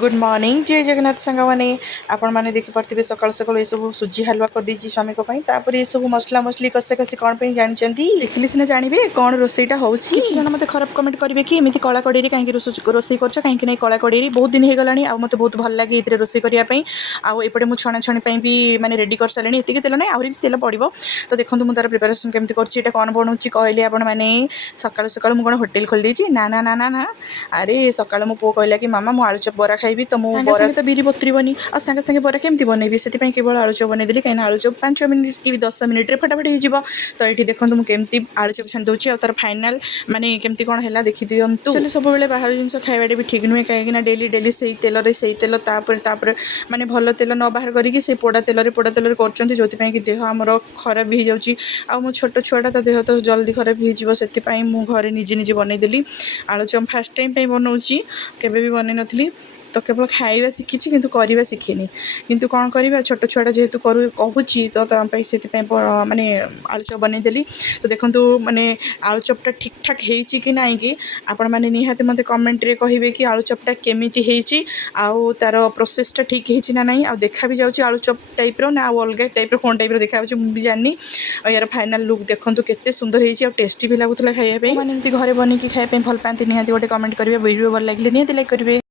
Good morning जय जगन्नाथ सांग मैंने आपण मैंने देखिपे सकाल सकाल ये सब सुजी हलवा कर दी स्वामी को तापर ये सब मसला मसली कसे कसे कौन पे जानते देखिले सीना जानवे कौन रोसईटा हो जन मत खराब कमेंट करेंगे कि एमती कला कड़े कहीं रोसई कर कहीं नहीं कला कड़े बहुत दिन हो गला मत बहुत भल लगे ये रोसई करने आउटे मुझे छणाछणी भी मैंने रेडी कर सारे ये तेल ना आहरी तेल पड़ो तो देखो मुझे तार प्रिपेरेसन केमती कर कौन बनाऊँ कहले आपण मैंने सकाल सकाल मुझे होटेल खोल देती ना ना ना ना ना अरे सकाल मो पु कहला कि मामा मु आलुचप बरा खाइबी तो मुझे तो बिरी बतरबनी और सांगे सांगे बरा केमती बनैबी से केवल आलुचप बनईदेली कहीं आलुचप 5 मिनिट कि 10 मिनिट फटाफट हो तो ये देखो मुझे केमती आलुचप छानी दूसरी और तार फाइनाल माने केमती कौन है देखी दिंतु चलिए सब बेले बाहर जिन खाइबाटा भी ठीक नुहे कहीं डेली डेली से तेल से तेल माने भल तेल न बाहर करके से पोड़ा तेल कर जो कि देह आमर खराब भी हो जाऊँगी आ मो छोट छुआटा तो देह तो जल्दी खराब हो मुझे निजे निजे बनईदेली आलुचप फास्ट टाइम बनाऊँगी केवे भी बनई नी तो केवल खाଇବା ଶିଖିଛି କିନ୍ତୁ କରିବା ଶିଖିନି କିନ୍ତୁ କ'ଣ କରିବା ଛୋଟ ଛୁଆଟା ଯେହେତୁ କହୁଛି ତ ତା ପାଇଁ ସେଥିପାଇଁ ମାନେ ଆଳୁଚପ ବନେଇଦେଲି ତ ଦେଖନ୍ତୁ ମାନେ ଆଳୁଚପଟା ଠିକ୍ଠାକ୍ ହେଇଛି କି ନାହିଁ କି ଆପଣମାନେ ନିହାତି ମୋତେ କମେଣ୍ଟରେ କହିବେ କି ଆଳୁଚପଟା କେମିତି ହେଇଛି ଆଉ ତା'ର ପ୍ରୋସେସ୍ଟା ଠିକ୍ ହେଇଛି ନା ନାହିଁ ଆଉ ଦେଖା ବି ଯାଉଛି ଆଳୁଚପ ଟାଇପ୍ର ନା ଆଉ ଅଲଗା ଟାଇପ୍ର କ'ଣ ଟାଇପ୍ର ଦେଖାଯାଉଛି ମୁଁ ବି ଜାଣିନି ଆଉ ୟାର ଫାଇନାଲ୍ ଲୁକ୍ ଦେଖନ୍ତୁ କେତେ ସୁନ୍ଦର ହେଇଛି ଆଉ ଟେଷ୍ଟି ବି ଲାଗୁଥିଲା ଖାଇବା ପାଇଁ ମାନେ ଏମିତି ଘରେ ବନେଇକି ଖାଇବା ପାଇଁ ଭଲ ପାଆନ୍ତି ନିହାତି ଗୋଟେ କମେଣ୍ଟ କରିବେ ଭିଡ଼ିଓ ଭଲ ଲାଗିଲେ ନିହାତି ଲାଇକ୍ କରିବେ।